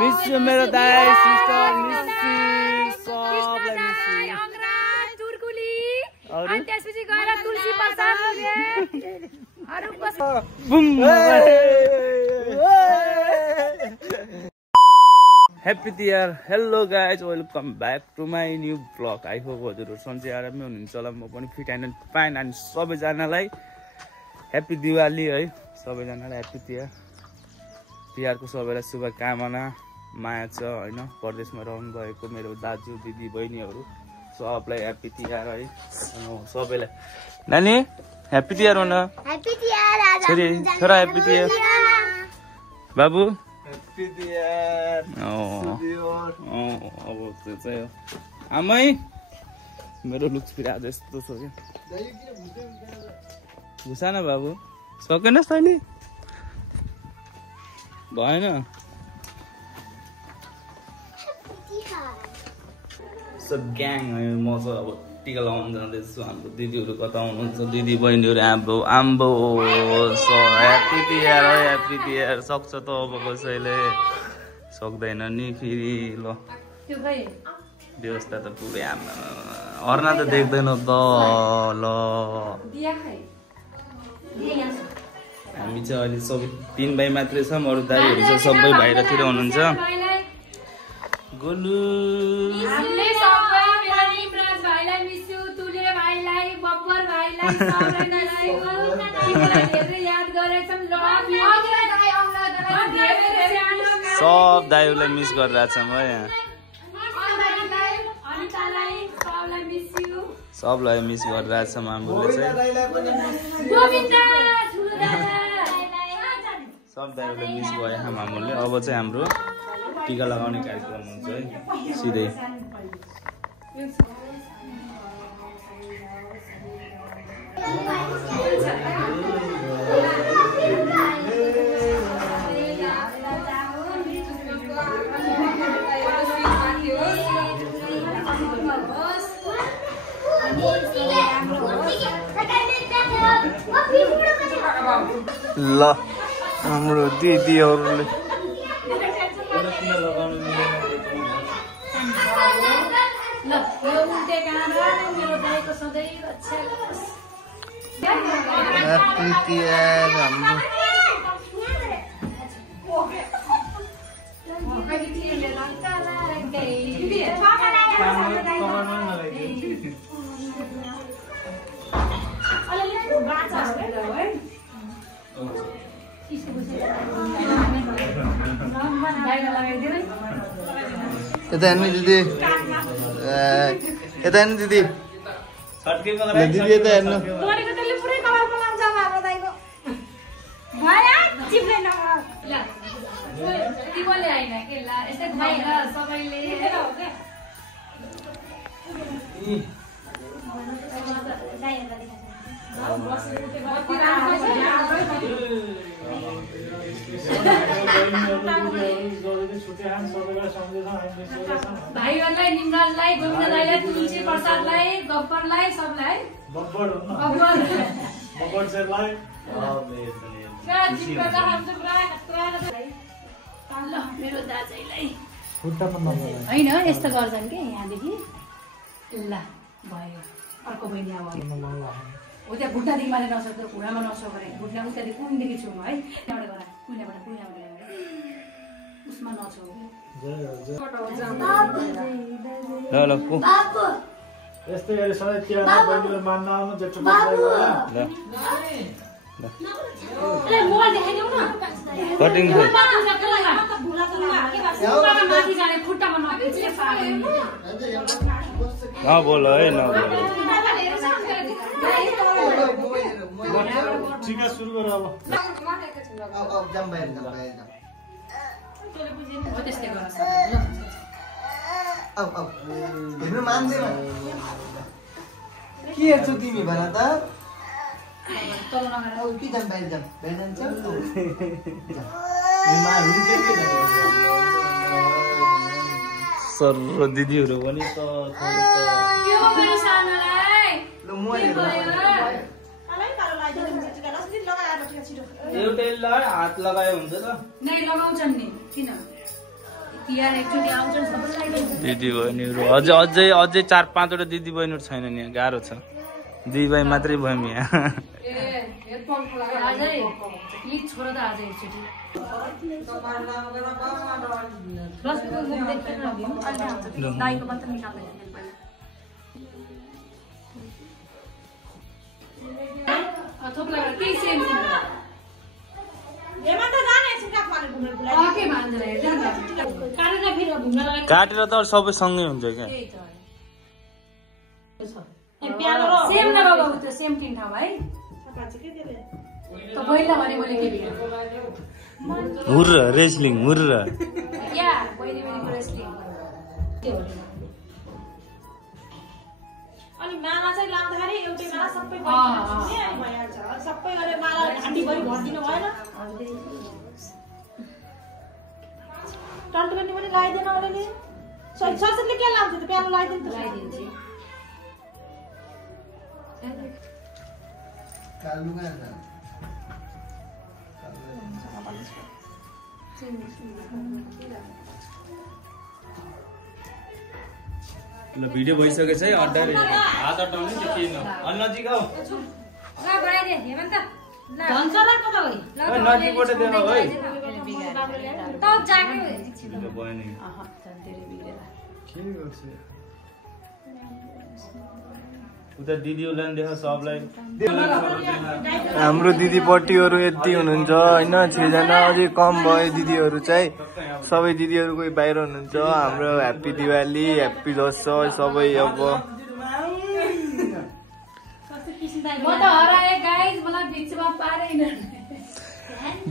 Miss you मेरो दाइ sister मिसी सबलाई मिसी टुरकुली अरु अनि त्यसपछि गएर तुलसी प्रसाद लगे अरु बस boom Happy New Year! Hello guys, welcome back to my new vlog. I hope हजुरहरु सन्चै आराममै हुनुहुन्छ होला। म पनि फिट एन्ड फाइन अनि सबैजनालाई ह्यापी दिवाली है। सबैजनालाई ह्यापी तिहारको सबैलाई शुभकामना माया छ हैन। परदेशमा रहनु भएको मेरो दाजु दिदी बहिनीहरु सबलाई ह्यापी तिहार है। सबैलाई नानी ह्यापी तिहार हुन। ह्यापी तिहार आज छोरा ह्यापी तिहार। बाबु Happy New अब त्यो चाहिँ हो। आमै मेरो लुक्स फेरि आज यस्तो छ क्या। घुसा न बाबु सकेन तैँले भएन। सब ग्याङ है। म चाहिँ अब टिका लगाउनु जाँदैछु। हाम्रो दिदीहरू कता हुनुहुन्छ दिदी बहिनीहरू आम्बो आम्बो ह्यापी तिहार है ह्यापी तिहार। सक्छ त अब कसैले सक्दैन नि फेरि ल व्यवस्था त पुरै अर्ना त देख्दैन त ल। हामी चाहिँ अहिले सबै 3 भाइ मात्रै छौँ। अरू दाइहरू चाहिँ सबै बाहिरतिर हुनुहुन्छ। गोलु सब दाइहरूलाई मिस गरिरहेछौँ है यहाँ। सबलाई मिस गरिरहेछौँ हामीले चाहिँ। सब दाइहरूलाई मिस गरे हामीले। अब चाहिँ हाम्रो टिका लगाउने कार्यक्रम हुन्छ है सिधै। ल हाम्रो दिदीहरूले ह्यापी तिहार हाम्रो। यता हेर्नु दिदी यता हेर्नु दिदी दिदी यता हेर्नु। भाइहरूलाई निमराजलाई गोविन्दलाई तुलसी प्रसादलाई गब्बरलाई सबलाई Bubber serलाई मेरो दाजुलाई खुट्टामा नगर्नु हैन यस्तो गर्छन् के यहाँदेखि ल भयो अर्को बहिनी आयो हो त्यहाँ घुट्टादेखि माले नसक्दो घुँडामा नसकेर घुट्टा उतादेखि कुनदेखि छौँ है त्यहाँबाट गएर कुइनाबाट उसमा नछौ ल यस्तै गरी सधैँ तिहारमा बहिनीले मान्न आउनु जेठो कटिङ नबोल है नबोल। टिका सुरु गर अब हेर्नु मान्दैन के हेर्छौ तिमी भन त कि जाम बाहिर जाम बाहिर जान्छ सर दिदीहरू पनि त एउटै लगायो हात लगायो हुन्छ त नै लगाउँछन् नि किन तिहार एकचोटि आउँछन् सबैलाई दिदी बहिनीहरू अझै 4-5 वटा दिदी बहिनीहरू छैनन् यहाँ गाह्रो छ 2 भाइ मात्रै भयौँ यहाँ आजै एक छोरा त आज एकचोटि दाइको मात्र निकाल्दैन थोप्ला केही सेम काटेर त सबै सँगै हुन्छ क्या सेम लगाऊ त्यो सेम किन ठाउँ है त पहिला भने मैले के दिएँ हुर्र रेस्लिङ हुर्र या बहिनी बहिनीको रेस्लिङ अनि माला चाहिँ लाउँदाखेरि एउटै माला सबै भइहाल्छ सबै गरे माला ढाँडीभरि भरिदिनु भएन टल्टो पनि लगाइदिएन अरूले सरस्वतीले के लाउँछ त प्यालो लगाइदिनु त लगाइदिन्छ ल भिडियो भइसकेछ है अड्डा हात अड्डाउने त्यो के नजिक आऊ नजिकबाट देखाऊ है उता दिदीहरूलाई देख सबलाई हाम्रो दिदीपट्टिहरू यति हुनुहुन्छ होइन 6 जना अझै कम भयो दिदीहरू चाहिँ सबै दिदीहरू कोही बाहिर हुनुहुन्छ हाम्रो ह्याप्पी दिवाली ह्याप्पी दसैँ सबै अब म त हराए गाइस मलाई बिचमा पारेन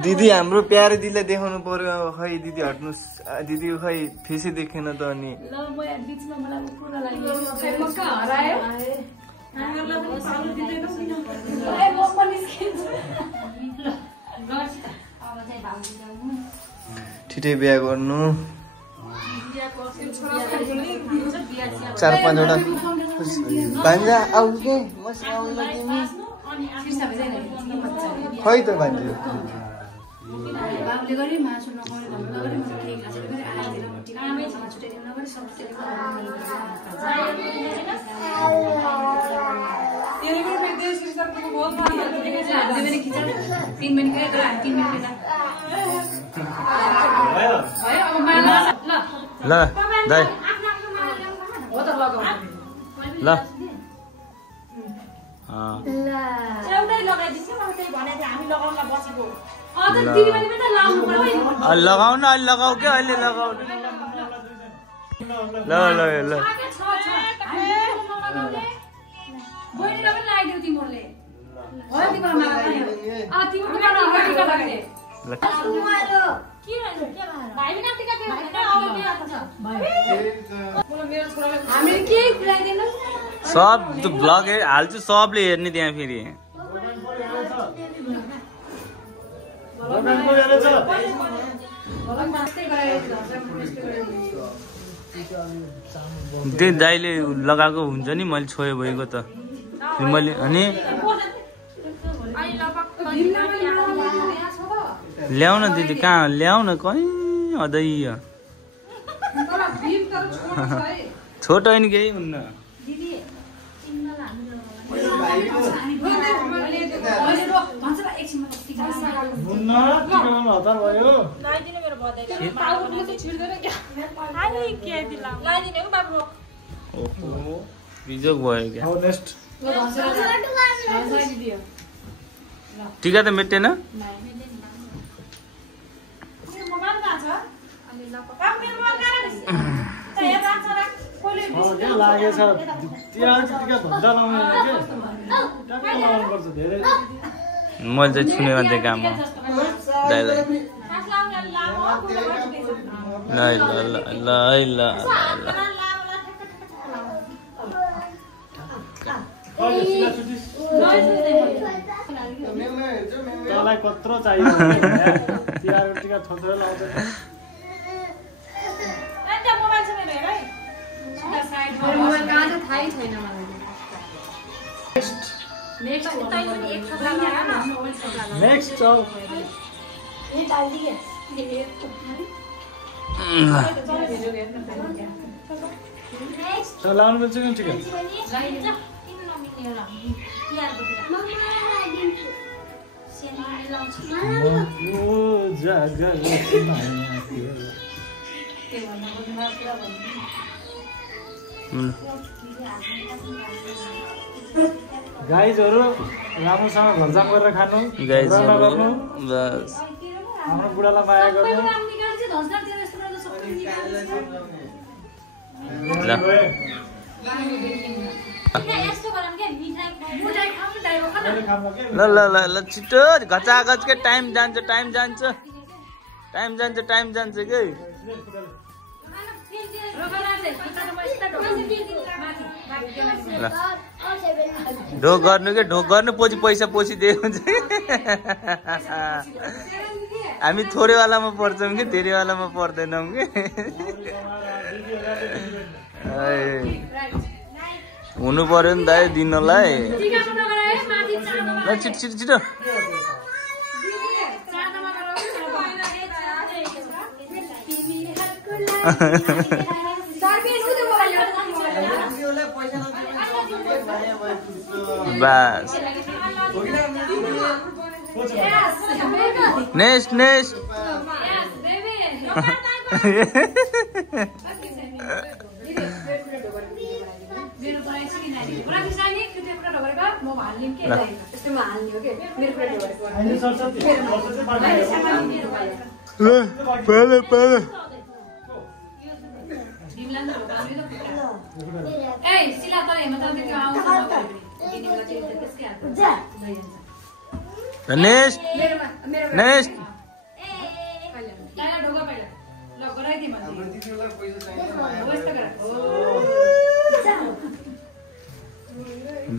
दिदी हाम्रो प्यारे दिदीलाई देखाउनु पर्यो खै दिदी हट्नुस् दिदी खै फेसै देखेन त अनि ल म यहाँ बिचमा मलाई पुरा लाग्यो खै म कहाँ हरायो छिटै बिहा गर्नु 4-5 वटा भान्जा आउ के खै त भान्जी बाबुले गरे मासु नखाउने भन्नु गरे म केही खास गरे आएर म टिकामै छुटेर नगरे सब ल दाइ ल लगाउ न अहिले लगाऊ क्या अहिले लगाऊ ल ल ल सब ब्लग हाल्छु सबले हेर्ने त्यहाँ फेरि त्यो दाइले लगाएको हुन्छ नि मैले छोयो भएको त मैले अनि ल्याउ न दिदी कहाँ ल्याउ न कहीँ अदैय छोटो होइन केही हुन्न बिजोग भयो क्या टिका त मेटेन लागेछ तिहार टिका भन्दा मैले चाहिँ छुने मात्रै काम हो दाइलाई ल ल तँलाई कत्रो चाहियो तिहार टिका छोडेर लाउँछ नेक्स्ट लाउनु पर्छ नि ठिक गाइजहरु राम्रोसँग घरजाम गरेर खानु गाइजहरु बस हाम्रो बुढालाई माया गर्नु ल ल ल ल छिटो घचाघच के टाइम जान्छ के ढोक गर्नु पछि पैसा पछि दिए हुन्छ हामी थोरै वालामा पर्छौँ कि धेरै वालामा पर्दैनौँ कि हुनु पर्यो नि दाइ दिनलाई ल छिटो बस नेक्स्ट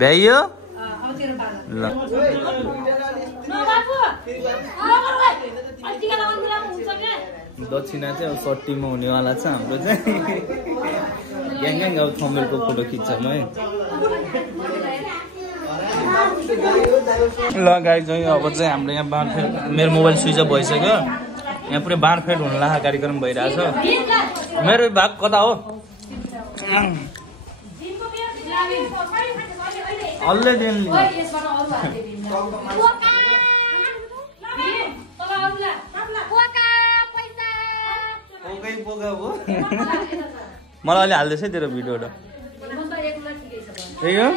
भ्याइयो ल दक्षिणा चाहिँ अब 40 मा हुनेवाला छ हाम्रो चाहिँ ग्याङ अब थम्बनेलको फोटो खिच्छौँ है ल गाइज अब चाहिँ हाम्रो यहाँ बाँडफेड मेरो मोबाइल स्विच अफ भइसक्यो यहाँ पुरै बाँडफेड हुन लाग्यो कार्यक्रम भइरहेछ मेरो भाग कता हो अलले दिन मलाई अलि हाल्दैछ है तेरो भिडियो त्यही हो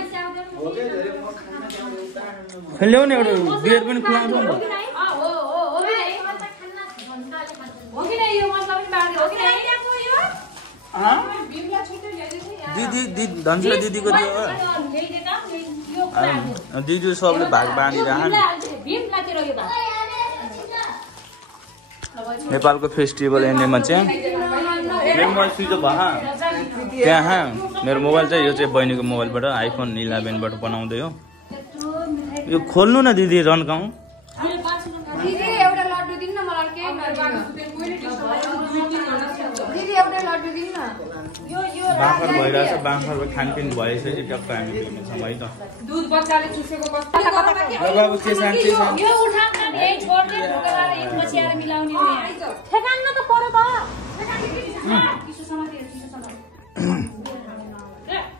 ल्याउ न एउटा बियर पनि खुवाउँछौ दिदी धन्सला दिदीको दियो दिदी सबले भाग बाँडिरहन् नेपालको फेस्टिभल एन्डेमा चाहिँ मेरो मोबाइल स्विच अफ भयो त्यहाँ मेरो मोबाइल चाहिँ यो चाहिँ बहिनीको मोबाइलबाट आइफोन 11 बाट बनाउँदै हो यो खोल्नु न दिदी रन्काउँ बाँफर भइरहेछ बाँफर खानपिन भएपछि टक्क हामी पुग्नेछौँ है त बाबु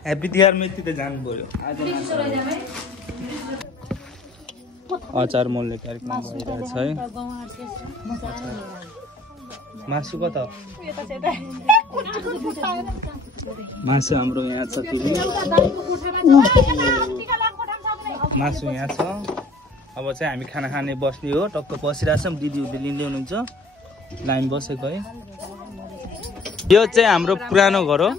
ह्याप्पी तिहारमा यति त जानु पर्यो अचार मोल्ने कार्यक्रम भइरहेछ है मासु कता मासु हाम्रो यहाँ छ मासु यहाँ छ अब चाहिँ हामी खाना खाने बस्ने हो टक्क बसिरहेछौँ दिदीहरूले लिँदै हुनुहुन्छ लाइन बसेको है यो चाहिँ हाम्रो पुरानो घर हो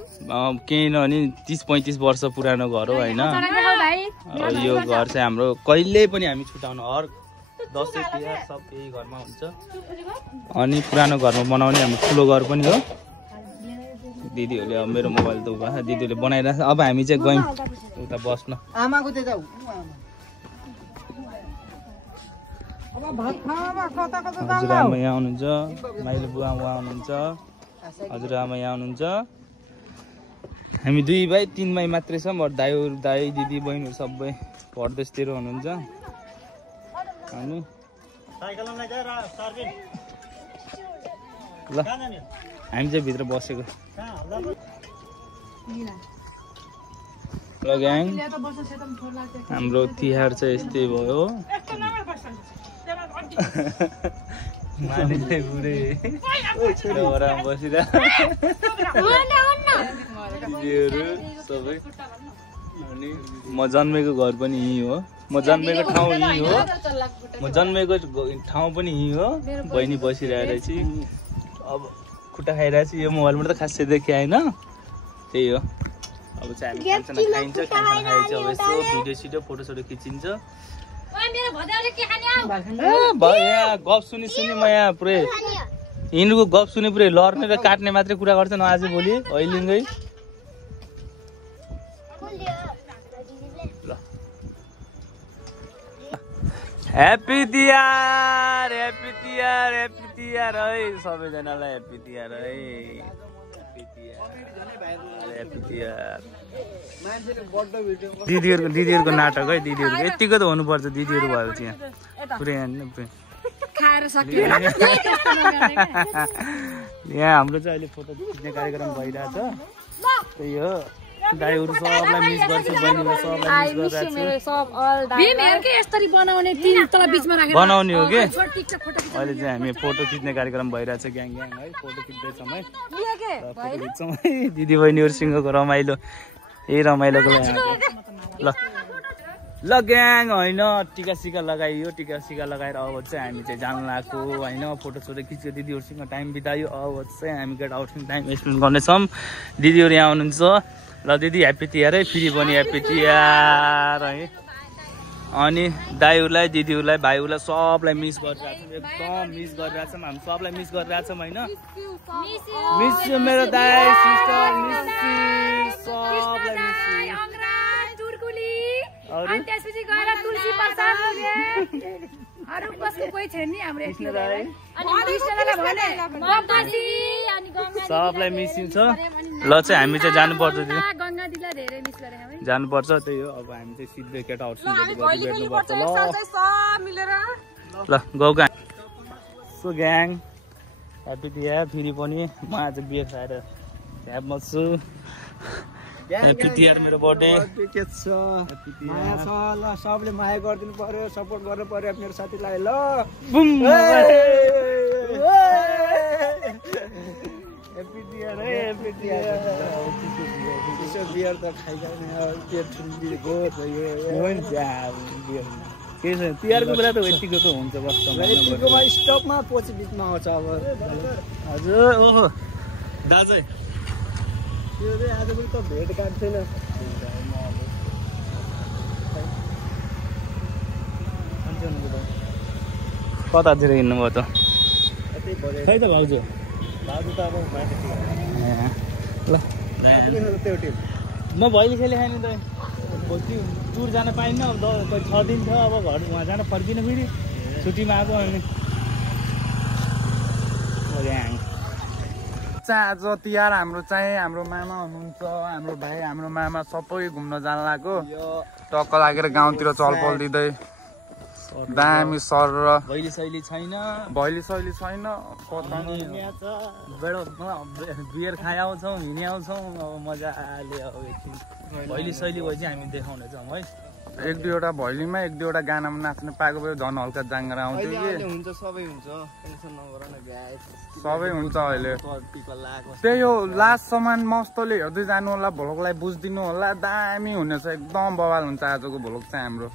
केही नभने 30-35 वर्ष पुरानो घर हो होइन यो घर चाहिँ हाम्रो कहिल्यै पनि हामी छुटाउनु हर दसैँ तिहार सब यही घरमा हुन्छ अनि पुरानो घरमा बनाउने हाम्रो ठुलो घर पनि हो दिदीहरूले अब मेरो मोबाइल त उभा दिदीहरूले बनाइरहेछ अब हामी चाहिँ गयौँ उता बस्न आमाको त्यता हजुरआमा यहाँ हुनुहुन्छ माइलो बुवा उहाँ हुनुहुन्छ हजुरआमा यहाँ हुनुहुन्छ हामी 2 भाइ 3 भाइ मात्रै छौँ दाइ दिदी बहिनीहरू सबै परदेशतिर हुनुहुन्छ अनि ल हामी चाहिँ भित्र बसेको ल ग्याङ हाम्रो तिहार चाहिँ यस्तै भयो मानिसले पुरै डोरामा बसिरहेको सबै अनि म जन्मेको घर पनि यहीँ हो म जन्मेको ठाउँ यहीँ हो म जन्मेको ठाउँ पनि यहीँ हो बहिनी बसिरहेको रहेछ अब खुट्टा खाइरहेको छु यो मोबाइलबाट त खासै देखेँ होइन त्यही हो अब चाहिँ हामी खानासाना खाइन्छ खानासाना खाइन्छ अब यस्तो भिडियो सिडियो फोटोसोटो खिचिन्छ यहाँ गफ सुनि म यहाँ पुरै यिनीहरूको गफ सुनि पुरै लड्ने र काट्ने मात्रै कुरा गर्छन् आज भोलि अहिलेकै happy Tihar happy Tihar happy Tihar है सबैजनालाई ह्याप्पी तिहार है ह्याप्पी तिहार दिदीहरूको नाटक है दिदीहरूको यतिको त हुनुपर्छ दिदीहरू भएको चाहिँ पुरै यहाँ हाम्रो चाहिँ अहिले फोटो खिच्ने कार्यक्रम भइरहेछ त्यही हो दाइहरू सबलाई मिस गर्छु बहिनीहरू सबलाई मिस गरिरहेको बनाउने हो कि अहिले चाहिँ हामी फोटो खिच्ने कार्यक्रम भइरहेछ ग्याङ ग्याङ है फोटो खिच्दैछौँ है फोटो खिच्छौँ है दिदी बहिनीहरूसँगको रमाइलो यही रमाइलोको लागि ल ल ग्याङ होइन टिका सिका लगाइयो टिका सिका लगाएर अब चाहिँ हामी चाहिँ जानु लाग्यो होइन फोटो सोटो खिच्यो दिदीहरूसँग टाइम बितायो अब चाहिँ हामी केटाहरूसँग टाइम स्पेन्ड गर्नेछौँ दिदीहरू यहाँ हुनुहुन्छ ल दिदी ह्याप्पी तिहार है फेरि पनि ह्याप्पी तिहार है अनि दाइहरूलाई दिदीहरूलाई भाइहरूलाई सबलाई मिस गरिरहेछौँ एकदम मिस गरिरहेछौँ हामी सबलाई मिस गरिरहेछौँ होइन मिस यु मेरो दाइ सिस्टर मिस सबलाई मिस सबलाई मिसिन्छ ल चाहिँ हामी चाहिँ जानुपर्छ जानुपर्छ त्यही हो अब हामी चाहिँ सिधै केटाहरूसँग भेट्नुपर्छ ल गाउँका सो ग्याङ ह्याप्पी तिहार फेरि पनि म आज बियर खाएर ह्यापमा छु ह्याप्पी तिहार मेरो बर्थडे के छ माया छ ल सबले माया गरिदिनु पर्यो सपोर्ट गर्नु पर्यो मेरो साथीलाई ल बुम ह्याप्पी तिहार है ह्याप्पी तिहार यसो बियर त खाइदैन पेट गो हुन्छ के छ तिहारको बेला त यतिको त हुन्छ वास्तवमा यतिकोमा स्टपमा पछि बिचमा आउँछ अब हजुर ओहो दाजु त्यो चाहिँ आज पनि त भेट काट्दैन कतातिर हिँड्नुभयो त खै त भाउजू दाजु त अब माथि ल त्यो टिम म भैली खेले खाएँ नि त टुर जान पाइन्न अब 6 दिन थियो अब घर उहाँ जान फर्किनु फेरि छुट्टीमा आएको अनि आज तिहार हाम्रो चाहिँ हाम्रो मामा हुनुहुन्छ हाम्रो भाइ हाम्रो मामा सबै घुम्न जान लाग्यो टक्क लागेर गाउँतिर चलपल दिँदै दामी सर र भैली शैली छैन बियर खाइ आउँछौँ हिँडे आउँछौँ अब मजाले अब एकछिन भैली शैली भए चाहिँ हामी देखाउने छौँ है एक दुईवटा भैलीमा एक दुईवटा गानामा नाच्नु पाएको भए झन् हल्का जाँगर आउँथ्यो कि हुन्छ सबै हुन्छ टेन्सन नगर न गाइस सबै हुन्छ अहिले त्यही हो लास्टसम्म मस्तले हेर्दै जानु होला भ्लगलाई बुझिदिनु होला दामी हुनेछ एकदम बवाल हुन्छ आजको भ्लग चाहिँ हाम्रो